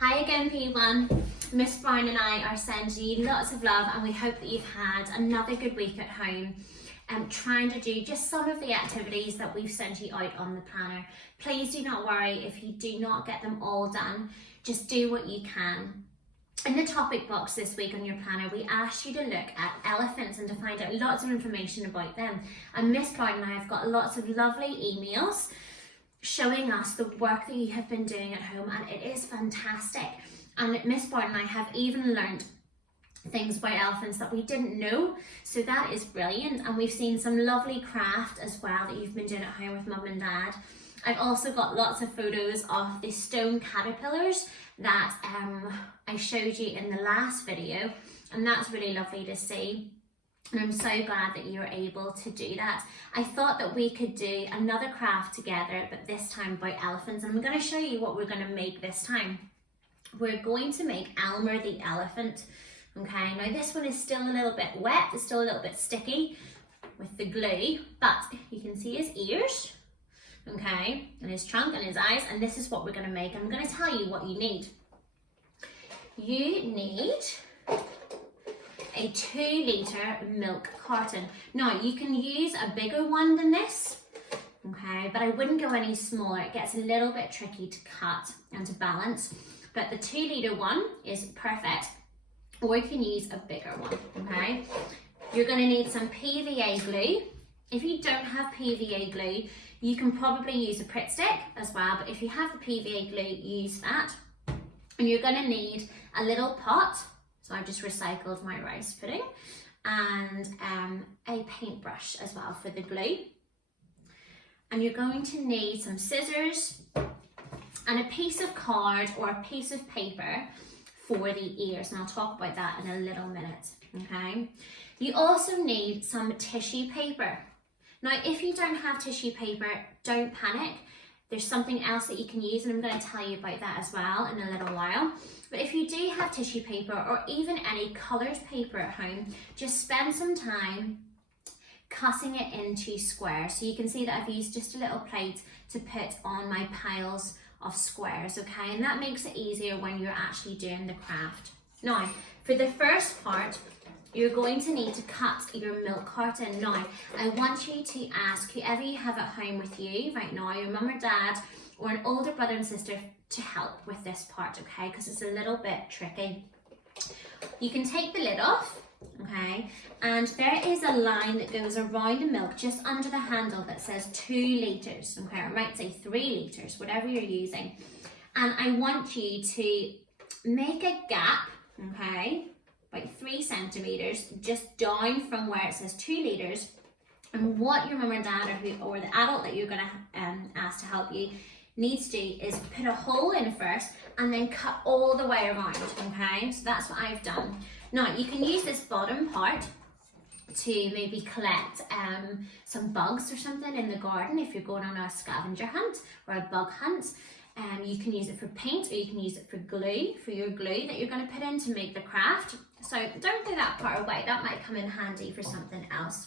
Hi again P1, Miss Brown and I are sending you lots of love and we hope that you've had another good week at home trying to do just some of the activities that we've sent you out on the planner. Please do not worry if you do not get them all done, just do what you can. In the topic box this week on your planner, we asked you to look at elephants and to find out lots of information about them. And Miss Brown and I have got lots of lovely emails showing us the work that you have been doing at home, and it is fantastic. And Miss Brown and I have even learned things about elephants that we didn't know, so that is brilliant. And we've seen some lovely craft as well that you've been doing at home with Mum and Dad. I've also got lots of photos of the stone caterpillars that I showed you in the last video, and that's really lovely to see. And I'm so glad that you were able to do that. I thought that we could do another craft together, but this time about elephants. And I'm going to show you what we're going to make this time. We're going to make Elmer the Elephant. Okay, now this one is still a little bit wet, it's still a little bit sticky with the glue, but you can see his ears, okay, and his trunk and his eyes, and this is what we're going to make. I'm going to tell you what you need. You need a 2-litre milk carton. Now you can use a bigger one than this, okay, but I wouldn't go any smaller. It gets a little bit tricky to cut and to balance, but the 2-litre one is perfect, or you can use a bigger one, okay. You're going to need some PVA glue. If you don't have PVA glue, you can probably use a Pritt stick as well, but if you have the PVA glue, use that. And you're going to need a little pot. So I've just recycled my rice pudding, and a paintbrush as well for the glue. And you're going to need some scissors and a piece of card or a piece of paper for the ears, and I'll talk about that in a little minute, okay? You also need some tissue paper. Now, if you don't have tissue paper, don't panic. There's something else that you can use, and I'm going to tell you about that as well in a little while. But if you do have tissue paper or even any coloured paper at home, just spend some time cutting it into squares. So you can see that I've used just a little plate to put on my piles of squares, okay? And that makes it easier when you're actually doing the craft. Now, for the first part, you're going to need to cut your milk carton. Now, I want you to ask whoever you have at home with you right now, your mum or dad, or an older brother and sister, to help with this part, okay? Because it's a little bit tricky. You can take the lid off, okay? And there is a line that goes around the milk just under the handle that says 2 litres, okay? Or I might say 3 litres, whatever you're using. And I want you to make a gap, okay? About 3 centimetres, just down from where it says 2 litres. And what your mum or dad or the adult that you're going to ask to help you needs to do is put a hole in first and then cut all the way around, okay? So that's what I've done. Now, you can use this bottom part to maybe collect some bugs or something in the garden if you're going on a scavenger hunt or a bug hunt. You can use it for paint, or you can use it for glue, for your glue that you're going to put in to make the craft. So don't throw that part away, that might come in handy for something else.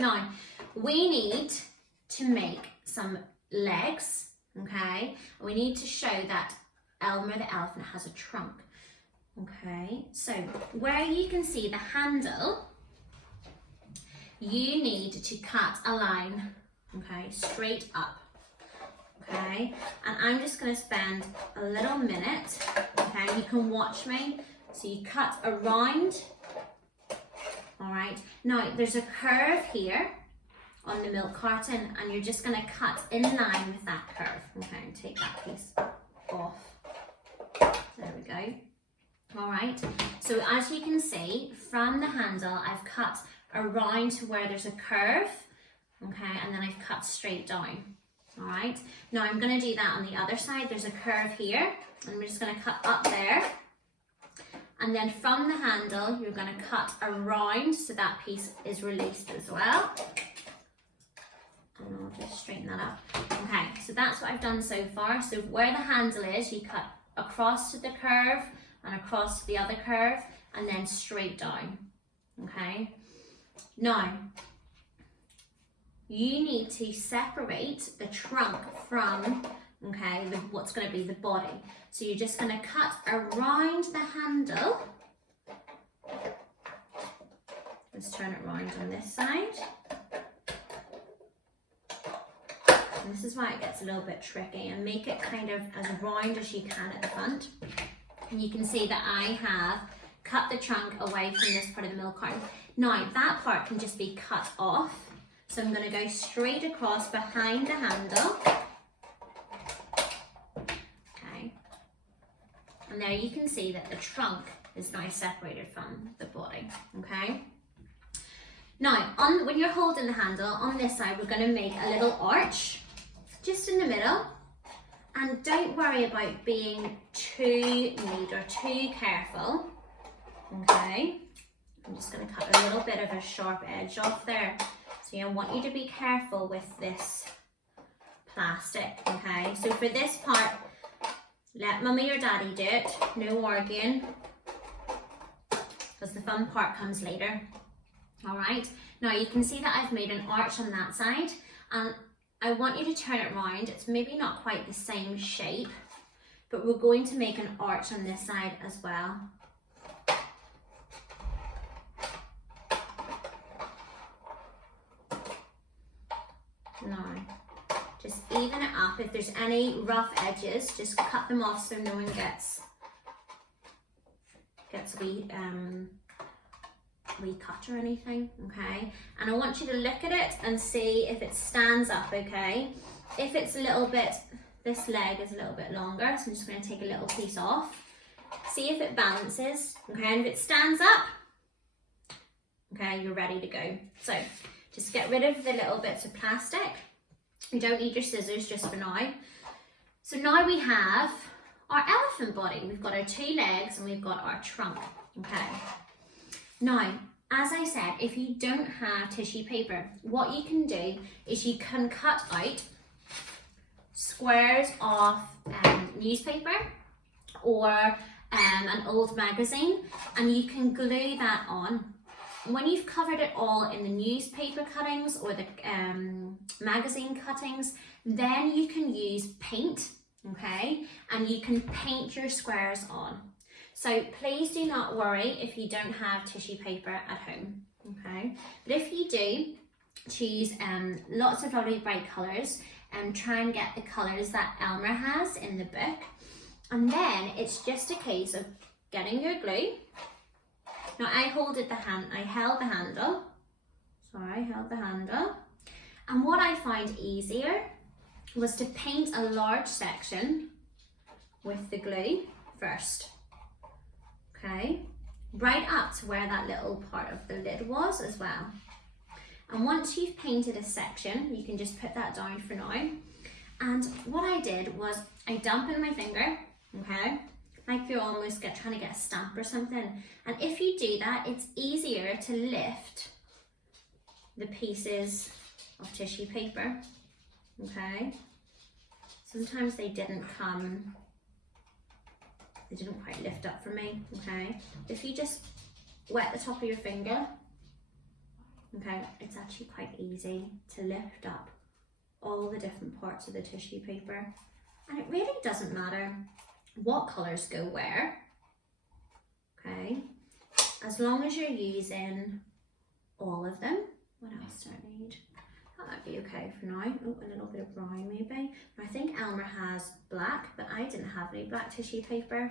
Now, we need to make some legs, okay? We need to show that Elmer the Elephant has a trunk, okay? So where you can see the handle, you need to cut a line, okay, straight up. Okay, and I'm just going to spend a little minute, okay, you can watch me. So you cut around, all right. Now there's a curve here on the milk carton, and you're just going to cut in line with that curve, okay, and take that piece off. There we go. All right, so as you can see from the handle, I've cut around to where there's a curve, okay, and then I've cut straight down. All right, now I'm going to do that on the other side. There's a curve here, and we're just going to cut up there, and then from the handle you're going to cut around so that piece is released as well, and I'll just straighten that up. Okay, so that's what I've done so far. So where the handle is, you cut across to the curve and across to the other curve, and then straight down. Okay, now you need to separate the trunk from, okay, what's going to be the body. So you're just going to cut around the handle. Let's turn it around on this side. And this is why it gets a little bit tricky, and make it kind of as round as you can at the front. And you can see that I have cut the trunk away from this part of the milk carton. Now that part can just be cut off. So I'm going to go straight across behind the handle. Okay. And there you can see that the trunk is now separated from the body. Okay. Now, when you're holding the handle, on this side, we're going to make a little arch just in the middle. And don't worry about being too neat or too careful. Okay. I'm just going to cut a little bit of a sharp edge off there. So I want you to be careful with this plastic, okay? So for this part, let mummy or daddy do it, no arguing, because the fun part comes later. All right, now you can see that I've made an arch on that side, and I want you to turn it round. It's maybe not quite the same shape, but we're going to make an arch on this side as well. Now, just even it up. If there's any rough edges, just cut them off so no one gets wee cut or anything, okay? And I want you to look at it and see if it stands up, okay? If it's a little bit, this leg is a little bit longer, so I'm just going to take a little piece off. See if it balances, okay? And if it stands up, okay, you're ready to go. So just get rid of the little bits of plastic. You don't need your scissors just for now. So now we have our elephant body. We've got our 2 legs and we've got our trunk, okay? Now, as I said, if you don't have tissue paper, what you can do is you can cut out squares of newspaper or an old magazine, and you can glue that on. When you've covered it all in the newspaper cuttings or the magazine cuttings, then you can use paint, okay? And you can paint your squares on. So please do not worry if you don't have tissue paper at home, okay? But if you do, choose lots of lovely bright colours and try and get the colours that Elmer has in the book. And then it's just a case of getting your glue. Now I held the handle. And what I found easier was to paint a large section with the glue first. Okay, right up to where that little part of the lid was as well. And once you've painted a section, you can just put that down for now. And what I did was I dampened my finger, okay? Like you're almost trying to get a stamp or something. And if you do that, it's easier to lift the pieces of tissue paper, okay? Sometimes they didn't quite lift up for me, okay? If you just wet the top of your finger, okay, it's actually quite easy to lift up all the different parts of the tissue paper. And it really doesn't matter what colours go where, okay? As long as you're using all of them. What else do I need? That might be okay for now. Oh, a little bit of brown maybe. I think Elmer has black, but I didn't have any black tissue paper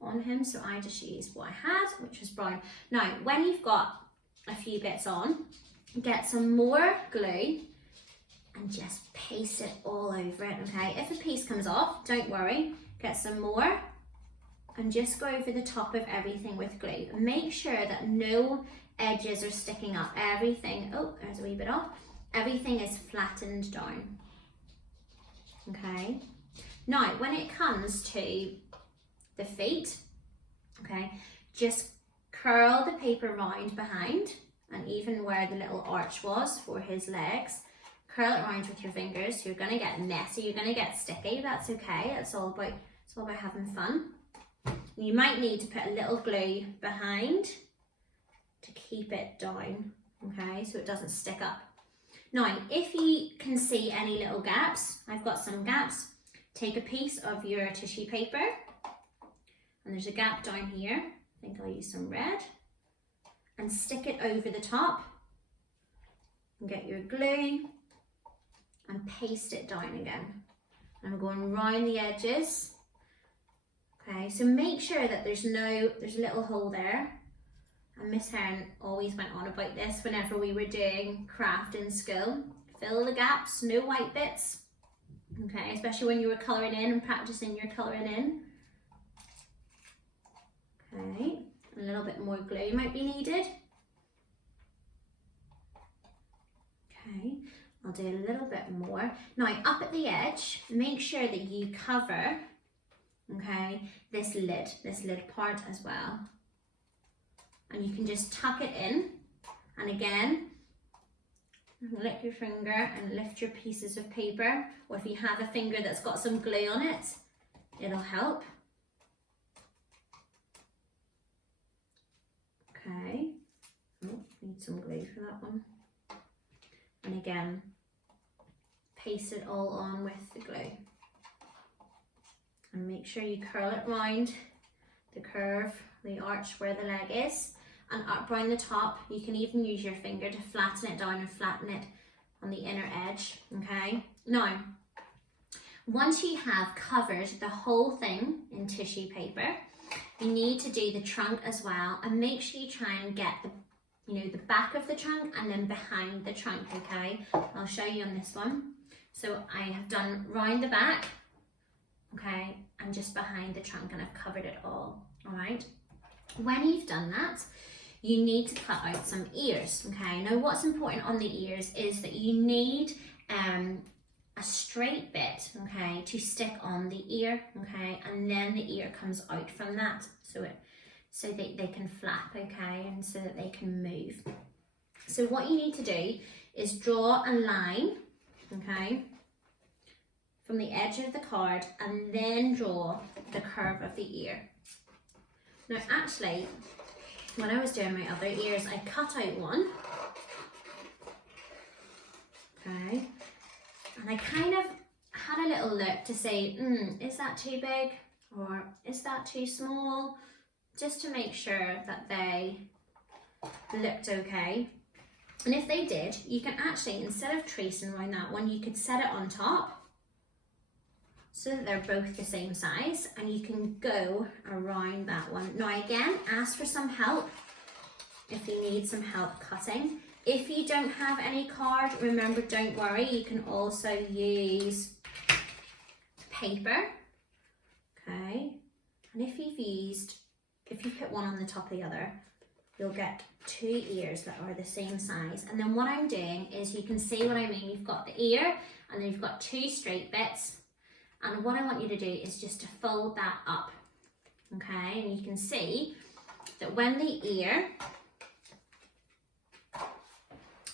on him, so I just used what I had, which was brown. Now, when you've got a few bits on, get some more glue and just paste it all over it, okay? If a piece comes off, don't worry, get some more and just go over the top of everything with glue. Make sure that no edges are sticking up. Everything, oh, there's a wee bit off. Everything is flattened down, okay? Now, when it comes to the feet, okay, just curl the paper round behind, and even where the little arch was for his legs, curl it around with your fingers. You're gonna get messy, you're gonna get sticky, that's okay. It's all about having fun. You might need to put a little glue behind to keep it down, okay, so it doesn't stick up. Now, if you can see any little gaps, I've got some gaps, take a piece of your tissue paper, and there's a gap down here. I think I'll use some red, and stick it over the top, and get your glue and paste it down again. I'm going round the edges. Okay, so make sure that there's a little hole there. And Miss Heron always went on about this whenever we were doing craft in school. Fill the gaps, no white bits. Okay, especially when you were colouring in and practicing your colouring in. Okay, a little bit more glue might be needed. Okay, I'll do a little bit more. Now up at the edge, make sure that you cover, okay, this lid part as well. And you can just tuck it in, and again, lick your finger and lift your pieces of paper, or if you have a finger that's got some glue on it, it'll help. Okay, oh, need some glue for that one. And again, paste it all on with the glue. And make sure you curl it round the curve, the arch where the leg is, and up round the top. You can even use your finger to flatten it down and flatten it on the inner edge, okay? Now, once you have covered the whole thing in tissue paper, you need to do the trunk as well, and make sure you try and get the back of the trunk and then behind the trunk, okay? I'll show you on this one. So I have done round the back, okay, and just behind the trunk, and I've covered it all right? When you've done that, you need to cut out some ears, okay? Now what's important on the ears is that you need a straight bit, okay, to stick on the ear, okay, and then the ear comes out from that, so that they can flap, okay, and so that they can move. So what you need to do is draw a line, okay, from the edge of the card, and then draw the curve of the ear. Now actually, when I was doing my other ears, I cut out one, okay, and I kind of had a little look to say, is that too big, or is that too small, just to make sure that they looked okay. And if they did, you can actually, instead of tracing around that one, you could set it on top so that they're both the same size, and you can go around that one. Now again, ask for some help if you need some help cutting. If you don't have any card, remember, don't worry, you can also use paper, okay? And if you put one on the top of the other, you'll get two ears that are the same size. And then what I'm doing is, you can see what I mean, you've got the ear, and then you've got two straight bits. And what I want you to do is just to fold that up, okay? And you can see that when the ear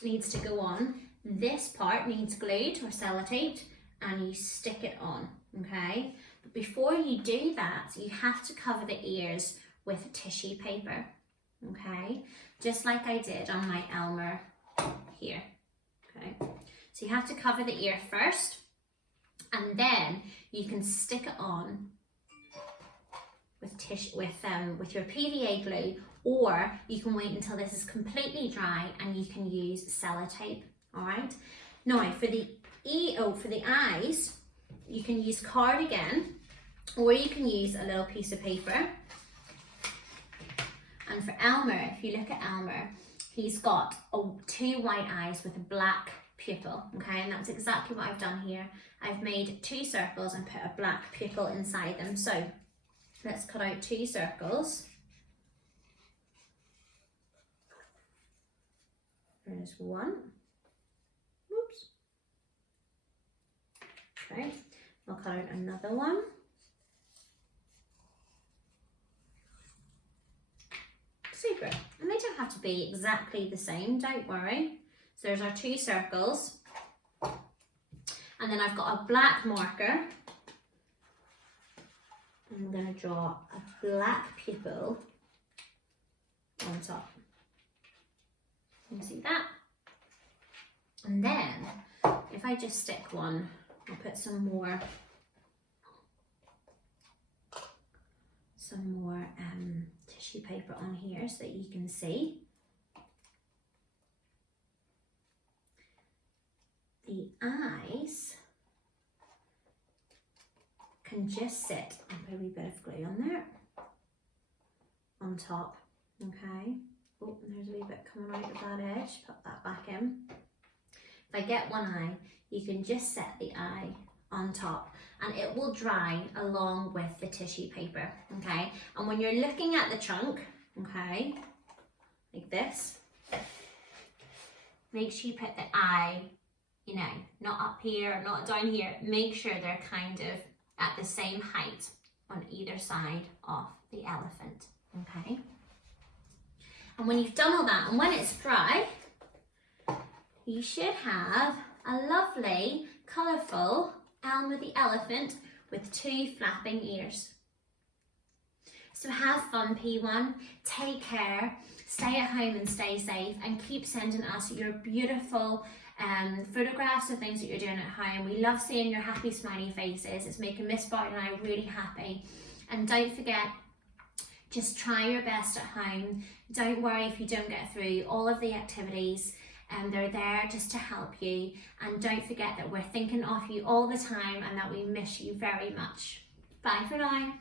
needs to go on, this part needs glued or sellotaped, and you stick it on, okay? But before you do that, you have to cover the ears with tissue paper, okay? Just like I did on my Elmer here, okay? So you have to cover the ear first, and then you can stick it on with tissue, with your PVA glue, or you can wait until this is completely dry and you can use sellotape. All right. Now for the eyes, you can use card again, or you can use a little piece of paper. And for Elmer, if you look at Elmer, he's got two white eyes with a black pupil, okay, and that's exactly what I've done here. I've made two circles and put a black pupil inside them. So let's cut out two circles. There's one. Oops. Okay, I'll cut out another one. Super. And they don't have to be exactly the same, don't worry. So there's our two circles. And then I've got a black marker. I'm going to draw a black pupil on top. You can see that. And then, if I just stick one, I'll put some more some more tissue paper on here so that you can see. The eyes can just sit and put a wee bit of glue on there, on top, okay? Oh, and there's a wee bit coming out of that edge, put that back in. If I get one eye, you can just set the eye on top and it will dry along with the tissue paper, okay? And when you're looking at the trunk, okay, like this, make sure you put the eye, you know, not up here, not down here. Make sure they're kind of at the same height on either side of the elephant, okay? And when you've done all that, and when it's dry, you should have a lovely, colourful Elmer the Elephant with 2 flapping ears. So have fun, P1, take care, stay at home and stay safe, and keep sending us your beautiful photographs of things that you're doing at home. We love seeing your happy smiley faces. It's making Miss Barton and I really happy. And don't forget, just try your best at home. Don't worry if you don't get through all of the activities. They're there just to help you. And don't forget that we're thinking of you all the time and that we miss you very much. Bye for now.